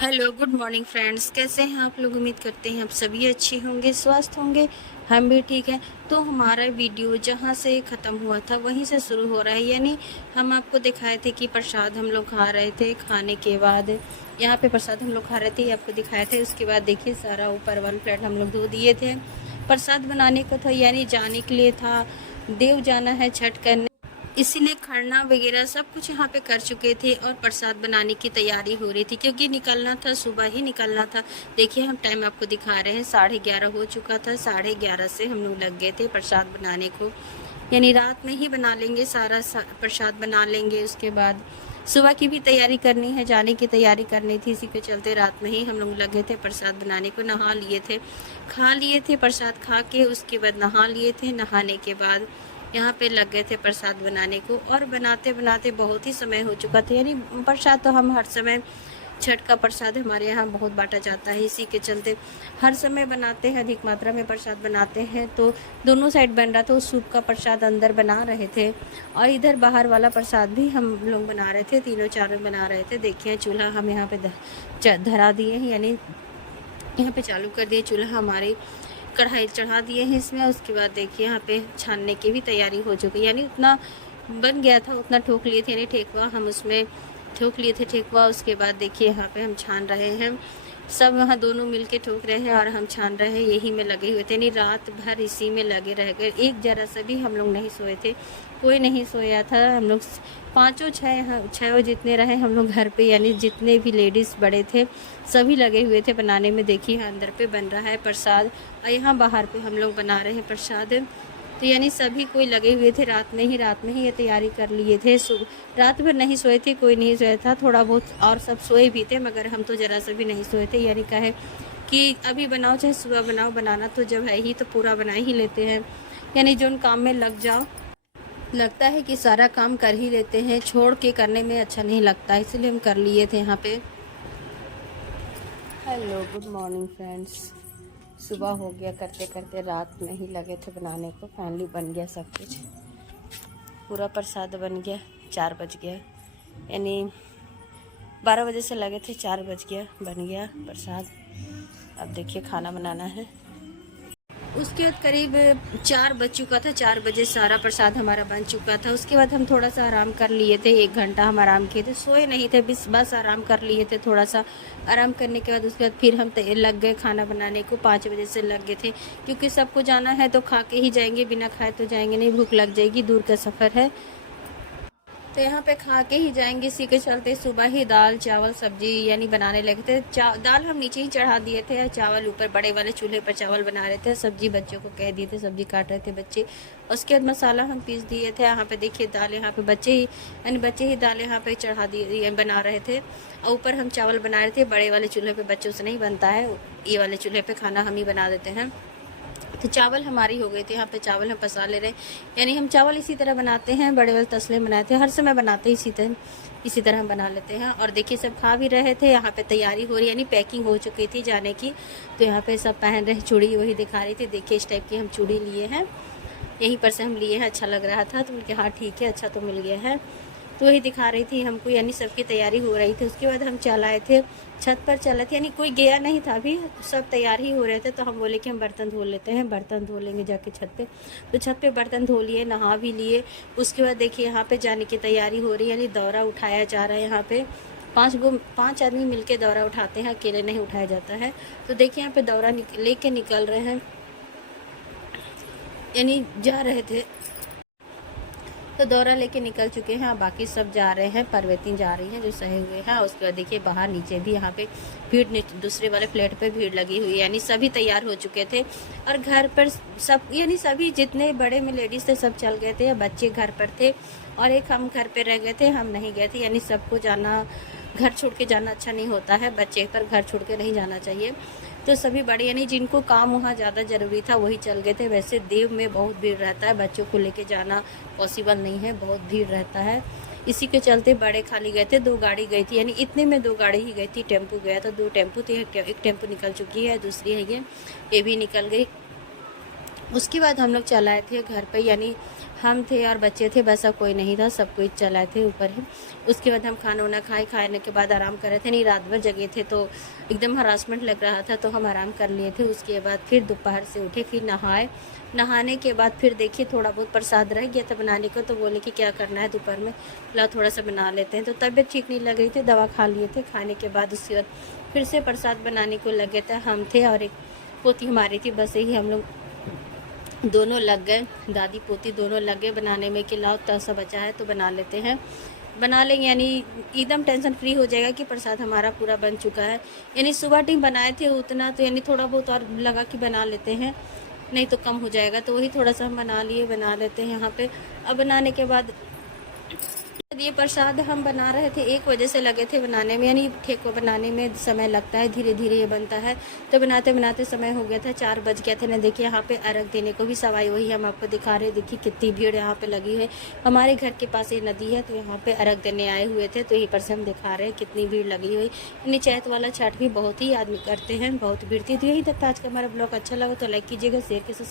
Hello good morning friends, कैसे हैं आप लोग। उम्मीद करते हैं आप सभी अच्छे होंगे, स्वस्थ होंगे। हम भी ठीक हैं। तो हमारा वीडियो जहां से ख़त्म हुआ था वहीं से शुरू हो रहा है। यानी हम आपको दिखाए थे कि प्रसाद हम लोग खा रहे थे। खाने के बाद यहाँ पे प्रसाद हम लोग खा रहे थे, ये आपको दिखाए थे। उसके बाद देखिए सारा ऊपर वाला प्लेट हम लोग धो दिए थे। प्रसाद बनाने को था, यानी जाने के लिए था। देव जाना है छठ करने, इसीलिए खरना वगैरह सब कुछ यहाँ पे कर चुके थे और प्रसाद बनाने की तैयारी हो रही थी, क्योंकि निकलना था, सुबह ही निकलना था। देखिए हम टाइम आपको दिखा रहे हैं, 11:30 हो चुका था। 11:30 से हम लोग लग गए थे प्रसाद बनाने को। यानी रात में ही बना लेंगे, सारा प्रसाद बना लेंगे। उसके बाद सुबह की भी तैयारी करनी है, जाने की तैयारी करनी थी। इसी के चलते रात में ही हम लोग लगे थे प्रसाद बनाने को। नहा लिए थे, खा लिए थे प्रसाद, खा के उसके बाद नहा लिए थे। नहाने के बाद यहाँ पे लग गए थे प्रसाद बनाने को, और बनाते बनाते बहुत ही समय हो चुका था। यानी प्रसाद तो हम हर समय, छठ का प्रसाद हमारे यहाँ बहुत बांटा जाता है, इसी के चलते हर समय बनाते हैं, अधिक मात्रा में प्रसाद बनाते हैं। तो दोनों साइड बन रहा था। उस सूप का प्रसाद अंदर बना रहे थे और इधर बाहर वाला प्रसाद भी हम लोग बना रहे थे। तीनों चारों बना रहे थे। देखिए चूल्हा हम यहाँ पे धरा दिए हैं, यानी यहाँ पे चालू कर दिए चूल्हा। हमारे कढ़ाई चढ़ा दिए हैं इसमें। उसके बाद देखिए यहाँ पे छानने की भी तैयारी हो चुकी है। यानी उतना बन गया था, उतना ठोक लिए थे, यानी ठेकुआ हम उसमें ठोक लिए थे ठेकुआ। उसके बाद देखिए यहाँ पे हम छान रहे हैं, सब वहाँ दोनों मिलके ठोक रहे हैं और हम छान रहे हैं। यही में लगे हुए थे, यानी रात भर इसी में लगे रह गए। एक जरा सा भी हम लोग नहीं सोए थे, कोई नहीं सोया था। हम लोग पाँचों छः जितने रहे हम लोग घर पे, यानी जितने भी लेडीज़ बड़े थे सभी लगे हुए थे बनाने में। देखिए अंदर पे बन रहा है प्रसाद और यहाँ बाहर पे हम लोग बना रहे हैं प्रसाद। तो यानी सभी कोई लगे हुए थे। रात में ही ये तैयारी कर लिए थे। रात भर नहीं सोए थे, कोई नहीं सोया था। थोड़ा बहुत और सब सोए भी थे, मगर हम तो ज़रा सा भी नहीं सोए थे। यानी कहे कि अभी बनाओ चाहे सुबह बनाओ, बनाना तो जब है ही तो पूरा बना ही लेते हैं। यानी जो उन काम में लग जाओ, लगता है कि सारा काम कर ही लेते हैं, छोड़ के करने में अच्छा नहीं लगता, इसलिए हम कर लिए थे यहाँ पे। हेलो गुड मॉर्निंग फ्रेंड्स, सुबह हो गया, करते करते रात में ही लगे थे बनाने को। फाइनली बन गया सब कुछ, पूरा प्रसाद बन गया। 4 बज गया, यानी 12 बजे से लगे थे, 4 बज गया, बन गया प्रसाद। अब देखिए खाना बनाना है। उसके बाद करीब 4 बज चुका था, 4 बजे सारा प्रसाद हमारा बन चुका था। उसके बाद हम थोड़ा सा आराम कर लिए थे, 1 घंटा हम आराम किए थे। सोए नहीं थे, बस आराम कर लिए थे थोड़ा सा। आराम करने के बाद उसके बाद फिर हम लग गए खाना बनाने को। 5 बजे से लग गए थे, क्योंकि सबको जाना है तो खा के ही जाएंगे, बिना खाए तो जाएंगे नहीं, भूख लग जाएगी, दूर का सफ़र है। तो यहाँ पे खा के ही जाएंगे। इसी के चलते सुबह ही दाल चावल सब्जी यानी बनाने लगे थे। दाल हम नीचे ही चढ़ा दिए थे, चावल ऊपर बड़े वाले चूल्हे पर चावल बना रहे थे। सब्जी बच्चों को कह दिए थे, सब्जी काट रहे थे बच्चे। उसके बाद मसाला हम पीस दिए थे। यहाँ पे देखिए दाल, यहाँ पे बच्चे ही दाल यहाँ पे चढ़ा दिए, बना रहे थे। और ऊपर हम चावल बना रहे थे। बड़े वाले चूल्हे पे बच्चों से नहीं बनता है, ये वाले चूल्हे पे खाना हम ही बना देते हैं। तो चावल हमारी हो गई थी। यहाँ पे चावल हम पसा ले रहे, यानी हम चावल इसी तरह बनाते हैं, बड़े वाले तसले में बनाते हैं, हर समय बनाते हैं इसी तरह हम बना लेते हैं। और देखिए सब खा भी रहे थे। यहाँ पे तैयारी हो रही, यानी पैकिंग हो चुकी थी जाने की। तो यहाँ पे सब पहन रहे, चूड़ी वही दिखा रही थी। देखिए इस टाइप की हम चूड़ी लिए हैं, यहीं पर से हम लिए हैं। अच्छा लग रहा था तो उनके हाँ ठीक है, अच्छा तो मिल गया है। तो वही दिखा रही थी हमको, यानी सबकी तैयारी हो रही थी। उसके बाद हम चल आए थे, छत पर चले थे, यानी कोई गया नहीं था अभी, सब तैयार ही हो रहे थे। तो हम बोले कि हम बर्तन धो लेते हैं, बर्तन धो लेंगे जाके छत पे। तो छत पे बर्तन धो लिए, नहा भी लिए। उसके बाद देखिए यहाँ पे जाने की तैयारी हो रही है, यानी दौरा उठाया जा रहा है। यहाँ पे 5 आदमी मिलके दौरा उठाते हैं, अकेले नहीं उठाया जाता है। तो देखिए यहाँ पे दौरा लेके निकल रहे हैं, यानी जा रहे थे। तो दौरा लेके निकल चुके हैं, बाकी सब जा रहे हैं। पार्वती जा रही हैं जो सहे हुए हैं। उसके बाद देखिए बाहर नीचे भी यहाँ पे भीड़, दूसरे वाले प्लेट पे भीड़ लगी हुई है, यानी सभी तैयार हो चुके थे। और घर पर सब, यानी सभी जितने बड़े में लेडीज़ थे सब चल गए थे, या बच्चे घर पर थे और एक हम घर पे रह गए थे, हम नहीं गए थे। यानी सबको जाना, घर छोड़ के जाना अच्छा नहीं होता है, बच्चे पर घर छोड़ के नहीं जाना चाहिए। तो सभी बड़े, यानी जिनको काम वहाँ ज़्यादा ज़रूरी था वही चल गए थे। वैसे देव में बहुत भीड़ रहता है, बच्चों को लेके जाना पॉसिबल नहीं है, बहुत भीड़ रहता है। इसी के चलते बड़े खाली गए थे। 2 गाड़ी गई थी, यानी इतने में 2 गाड़ी ही गई थी। टेम्पो गया था, 2 टेम्पो थे, एक टेम्पो निकल चुकी है, दूसरी है ये भी निकल गई। उसके बाद हम लोग चल आए थे घर पे, यानी हम थे और बच्चे थे, बस अब कोई नहीं था, सब कोई चल आए थे ऊपर ही। उसके बाद हम खाना वाना खाने के बाद आराम कर रहे थे, नहीं रात भर जगे थे तो एकदम हरासमेंट लग रहा था, तो हम आराम कर लिए थे। उसके बाद फिर दोपहर से उठे, फिर नहाए। नहाने के बाद फिर देखिए थोड़ा बहुत प्रसाद रह गया था बनाने को, तो बोले कि क्या करना है दोपहर में, ला थोड़ा सा बना लेते हैं। तो तबीयत ठीक नहीं लग रही थी, दवा खा लिए थे। खाने के बाद उसके बाद फिर से प्रसाद बनाने को लगे थे, हम थे और एक पोती हमारी थी, बस यही हम लोग दोनों लग गए, दादी पोती दोनों लग गए बनाने में कि लाओ तो सा बचा है तो बना लेते हैं, बना लेंगे, यानी एकदम टेंशन फ्री हो जाएगा कि प्रसाद हमारा पूरा बन चुका है। यानी सुबह टाइम बनाए थे उतना, तो यानी थोड़ा बहुत और लगा कि बना लेते हैं, नहीं तो कम हो जाएगा, तो वही थोड़ा सा हम बना लिए, बना लेते हैं यहाँ पे। अब बनाने के बाद ये प्रसाद हम बना रहे थे, 1 बजे से लगे थे बनाने में, यानी ठेकुआ बनाने में समय लगता है, धीरे धीरे ये बनता है। तो बनाते बनाते समय हो गया था, 4 बज गया था ना। देखिए यहाँ पे अर्घ देने को भी सवाई वही हम आपको दिखा रहे हैं। देखिए कितनी भीड़ यहाँ पे लगी है, हमारे घर के पास ये नदी है, तो यहाँ पे अर्घ देने आए हुए थे, तो यहीं पर से हम दिखा रहे हैं कितनी भीड़ लगी हुई। यानी चैत वाला छठ भी बहुत ही आदमी करते हैं, बहुत भीड़ थी। तो यही तक था आज का हमारा ब्लॉग, अच्छा लगा तो लाइक कीजिएगा, शेयर कीजिए।